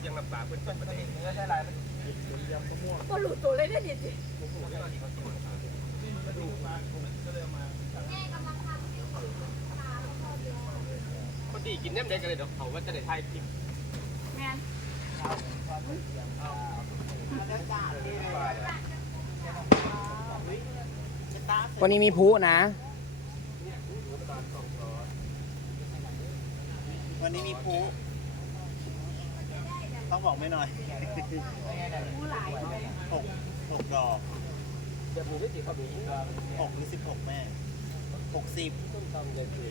เสียงน้ำตาเพิ่นเป็นประเด็นก็หลุดตัวเลยได้ดิจิปกติกินน้ำแดงกันเลยเดี๋ยวเขาว่าจะได้ทายคลิปแมนวันนี้มีพลุนะ วันนี้มีพลุ ต้องบอกไม่หน่อยผู้หลายเลยหกหกดอกเดี๋ยวผมไม่ติดเขาดูหกหรือสิบหกแม่หกสิบต้มตำเย็นคือ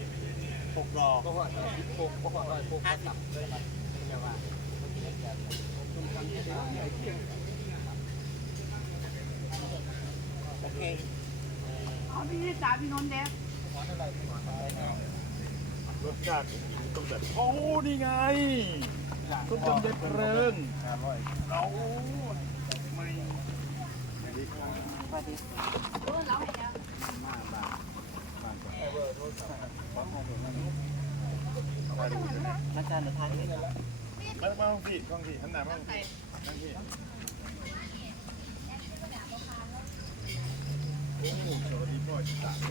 หกดอกก็ว่าโคกก็ว่าโคกห้าสิบเนี่ยว่าต้มตำเย็นโอเคอ๋อพี่จ๋าพี่นนท์เด็กรสชาติต้องแบบโอ้นี่ไง ต้มยำเด็ดเพลิงเอาเออแล้วให้แล้วนักการในทางเอกมามาห้องพี่ห้องพี่ท่านไหนมาห้องพี่นั่งพี่โอ้สวัสดีพ่อจิตตาเ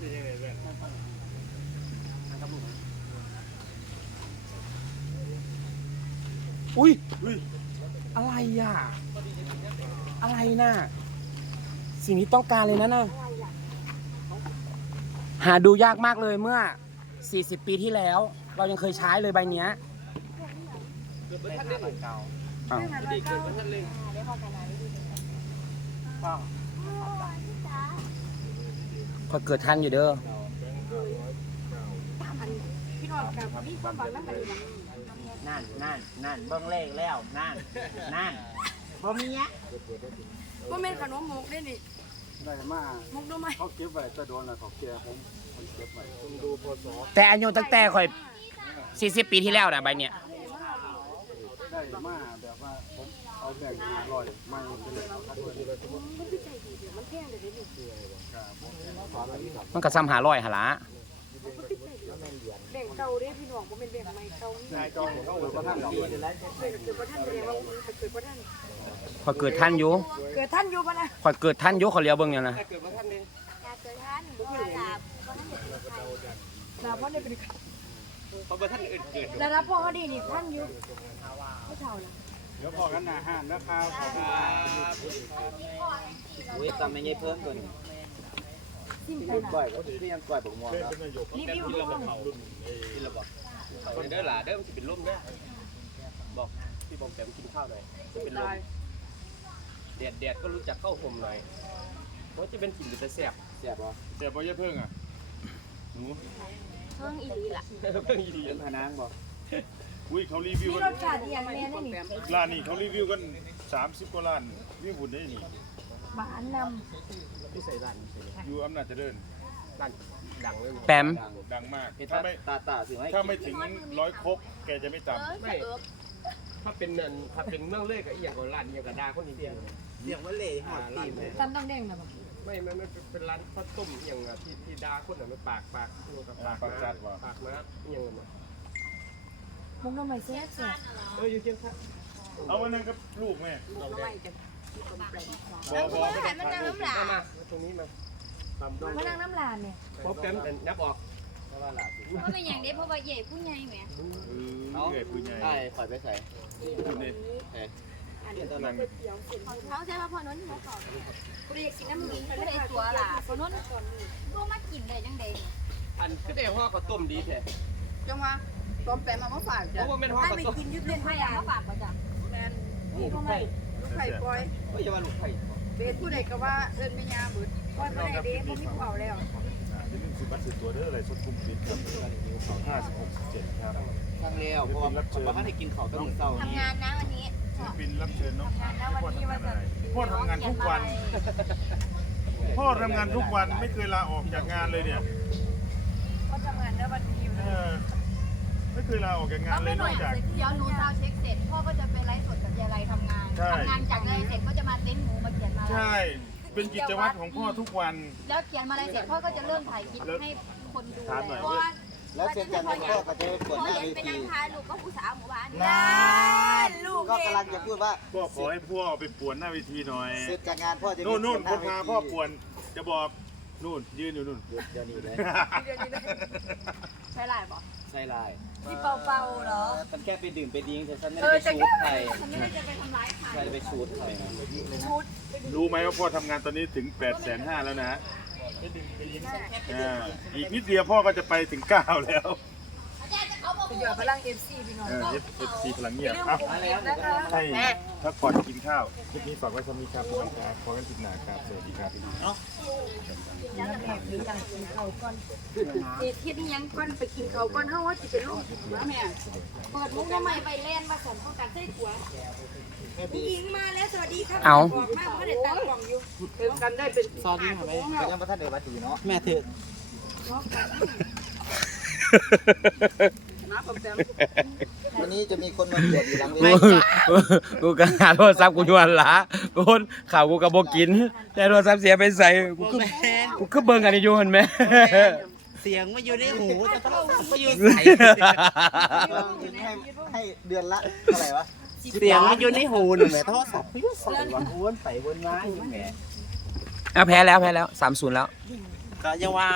ป็นยังไงแม่ย อุ้ยอะไรอะ อะไรน่ะ สิ่งที่ต้องการเลยนะน่ะหาดูยากมากเลยเมื่อ 40 ปีที่แล้ว เรายังเคยใช้เลยใบเนี้ยเกิดเป็นท่านเล่นเก่าอ้าวดีเกิดเป็นท่านเล่นพอเกิดทันอยู่เด้อพี่นนท์กับพี่ความหวังนั่นมัน นั่นนั่นนั่นเบิ้งเลขแล้วนั่นนั่นบ่มีเนี้ยว่าเป็นขนมมุกได้นี่ได้มามุกด้วยไหมเขาเก็บไว้จะโดนอะไรเขาแก่ผมคนเก็บไว้ต้องดูพศแต่อายุตั้งแต่ข่อย40 ปีที่แล้วนะใบเนี้ยได้มาแบบว่าผมเอาแบ่งห้าร้อยไม่เป็นไรครับมันแพงเดี๋ยวนี้มันก็ซ้ำหาร้อยหนละแบ่งเก่าด้พี่น้องผมเป็นแบ่งใหม่เก่านี่นายจองเขาเลยว่าท่านเราเกิดเกิดว่าท่านแสดงว่าเกิดว่าท่านพอเกิดทันอยู่เกิดท่านอยู่ปะนะพอเกิดทันอยู่เขาเลี้ยวเบิ่งเนี่ยนะถ้าเกิดว่าท่านเล่นดาพ่อได้เป็นเพราะว่าท่านอื่นเกิดแล้วรับพ่อเขาดีนี่ท่านอยู่ไม่เท่านะเดี๋ยวพอกันหนาห้านนะครับอุ้ยตำไม่ใช่เพิ่มตัวนี้ ซิมไปนะก้อยก็ที่ยังก้อยผมมองเป็นแล้วนายกรีวิวด้วยกินระบอกคนเด้อหล่ะเด้อมันจะเป็นลมเด้อบอกพี่บอมแปมกินข้าวหน่อยจะเป็นลมแดดแดดก็รู้จักเข้าห่มหน่อยเพราะจะเป็นกลิ่นจะแสบเสียบบ่เสียบอยาเพิ่งอะหนูเพิ่งอีหลีล่ะเพิ่งยีดีเป็นพนังบ่อุ้ยเขารีวิวกันาติอย่างแม่นี่นี่ร้านนี้เขารีวิวกัน30กว่าล้านวิวหุ่นได้นี่ หวานนพี่ใส่ร้านใส่อยู่อำนาจเจริญร้านดังเลยแปม ดังมากเห็นถ้าไม่ตาตาถึงให้ถ้าไม่ถึงร้อยครกแกจะไม่ตำไม่ถ้าเป็นนั่นถ้าเป็นเมืองเล่กับอีหยังกับร้านอีหยังกับดาคนนี้เดียวเสียงว่าเล่หอดตีนเลยำตันต้องแดงนะบ่ไม่ไม่ไม่เป็นร้านข้าวต้มอหย่างอะที่ที่ดาคนอะมันปากปากตัวกับปากนะปากนะอหย่างนั้นมุกน้ำมันแซ่บแซ่บเอออยู่เชียงคานเอาวันนั้นกับลูกแม่ มุกน้ำมันจะ บอบอไม่ต้องมามาตรงนี้มาตามมานั่งน้ำลานเนี่ยพบกันนับออกเพราะเป็นอย่างเด็เพราะว่าใหญ่ผู้ใหญ่แหมเอาเกิดปืนใหญ่ใช่ปล่อยไปใส่ปืนนี่อันนี้นั่งเขาใช่ว่าพอนุ้นมาสอนผู้ใดอยากกินน้ำหมีผู้ใดตัวล่ะพอนุ้นก็มากินได้จังใดอันก็ได้ห่อข้าต้มดีแท้จังวะต้มแปมมาเมาฝากจ้ะราะว่าเป็นห่อถ้าข้าวไม่ต้มกินยึดเล่นไม่อยาเอามาฝากบ่จ้ะแมนนี่ลูกไข่ลูก ไข่ปล่อยไม่ใช่ว่าลูกไข่เบสผู้ใดก็ว่าเอิ้นไม่ยาเบิดปล่อยไปไหนเด้ผมมีเผาแล้วจะนึ่งสิบัตรสิตัวเด้ออะไรสดคุ้มฟิตครับห้าสิบหกสิบเจ็ดครับทั้งเลี้ยวเพราะว่าเพราะว่าให้กินข้าวต้มเศร้าทำนี้งานนะวันนี้ศิลปินรับเชิญเนาะพ่อทำงานอะไรพ่อทำงานทุกวัน พ่อทำงานทุกวันไม่เคยลาออกจากงานเลยเนี่ยก็ทำงานได้วันนี้เออ ไม่เคยลาออกจากงานเลยนอกจาก เดี๋ยวหนูซาวเช็คเสร็จพ่อก็จะไปไลฟ์สดกับยายไรทำงานใช่ ทำงานจากยายเสร็จก็จะมาเต้นหมูมาเขียนมาใช่ เป็นกิจวัตรของพ่อทุกวัน แล้วเขียนมาอะไรเสร็จพ่อก็จะเริ่มถ่ายคลิปให้คนดูถามหน่อย เพราะว่า แล้วเสร็จจากนั้นพ่อก็จะไปปวดพ่อหน้าเห็เวนเป็นทีนางพาลูกก็ผู้สาวหมู่บ้านนานลูกก็กำลังจะพูดว่าพ่อขอให้พ่อไปปวนหน้าเวทีหน่อย เสร็จจากงานพ่อจะไปนู่นนู่นปควนหพาน้าเวทีพ่อปวน จะบอกนู่นยืนอยู่นู่น เดี๋ยวนี้เลย ใช่หลายบ่ ใช่ลายที่เป่าๆเหรอฉันแค่ไปดื่มไปดิ้งแต่ฉันไม่เอได้อไปจะชูดใครฉันไม่ได้จะไปทำร้ายใครใครไปชูดใครนะรู้ไหมว่าพ่อทำงานตอนนี้ถึง8ปดแสนห้าแล้วนะอ่าอีกนิดเดียวพ่อก็จะไปถึงเก้าแล้ว ไปเดี๋ยวพลัง FC พี่น้องเออ F F C พลังเงียบเรื่องอะของเอกนะคะให้พักผ่อนกินข้าวคลิปนี้ฝากไว้สำหรับครับผมครับขอกันติดหนาครับสวัสดีครับเอกเฮ็ดอีหยังก่อนไปกินข้าวก่อนเฮาว่าสิเป็นลูกมาแม่เปิดมุกทำไมไปเล่นมาสมเข้ากันใส่หัวผู้หญิงมาแล้วสวัสดีครับเอาบอกมากเพราะเด็กตากล่องอยู่เป็นกันได้เป็นซอสนี่ทำไมก็ยังประทันเดือดวัดดีเนาะแม่ถือมาผมแต้ม วันนี้จะมีคนมาตรวจอยู่หลังเวกูทีกูก็หาโทรศัพท์กูยวนละกูคนข่าวกูก็บ่กิน แต่โทรศัพท์เสียไปใส่กูคือกูคือเบิ่งกันอยู่หั่นแหมเสียงมาอยู่ในหูจะต้องมาอยู่ใส่ให้ให้เดือนละเท่าไหร่วะเสียงมาอยู่ในหูหนึ่งแหม่โทรศัพท์เขาอยู่ใส่วันวนไปวนมาอยู่แหม่อะแพ้แล้วแพ้แล้ว3-0แล้วก็ยังว่า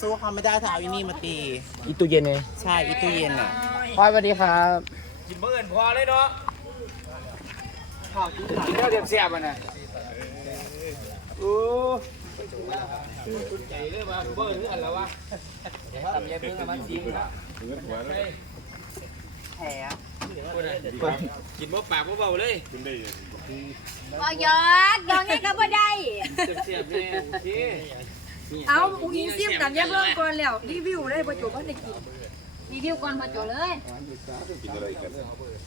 สู้เขาไม่ได้ถ้าเอาอีนี่มาตี อีตู้เย็นไงใช่อีตู้เย็นอะพอยสวัสดีครับกินเมื่อเงินพอเลยเนาะเดี๋ยวเดี๋ยวเสียบอะนะโอ้คุณใจเลยว่าเบิ่งอันแล้ววะทำยังเพิ่งมาจริงละแผลกินบ่ปากบ่เบาเลยคุณได้ก็ยอกยอกไงก็บ่ได้เสียบๆเนี่ยโอเค เอาอุ้งอิงซิมกันแยกเริ่มก่อนแล้ว รีวิวได้บ่จบบ่ได้กินรีวิวก่อนพอจบเลย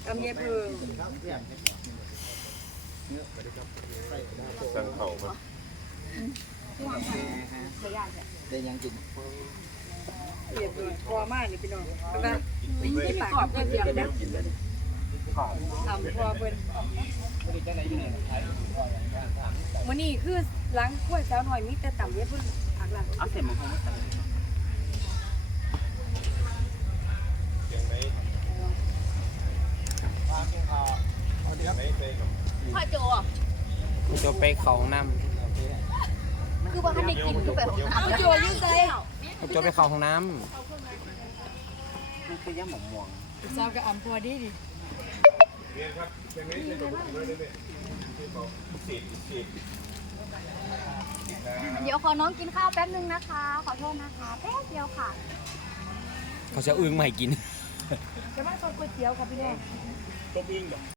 กำเยเพิ่งสั่งเข่าครับได้ยังกินเรียบร้อยพอมากนี่พี่น้องแล้วก็ที่ปากก็เทียมนะทำพอเพิ่นมื้อนี้คือล้างถ้วยสาวหน่อยมีแต่ต่ำเยเพิ่งอักหลัง เอาเสร็จมันคงไม่ใส่พ่อโจอะกูจะไปเขาน้คือว่าคันได้กินคือแบบเอาโจยุ่งใจำกูจะไปเขาห้องน้มันคือย่าหมองม่วงสาวกับอำพอดีดิ เดี๋ยวขอน้องกินข้าวแป๊บนึงนะคะ ขอโทษนะคะแป๊บเดียวค่ะำเขาจะอึ้งมาให้กิน จะมาสดก๋วยเตี๋ยวค่ะพี่น้องต้มอึ่งเหรอ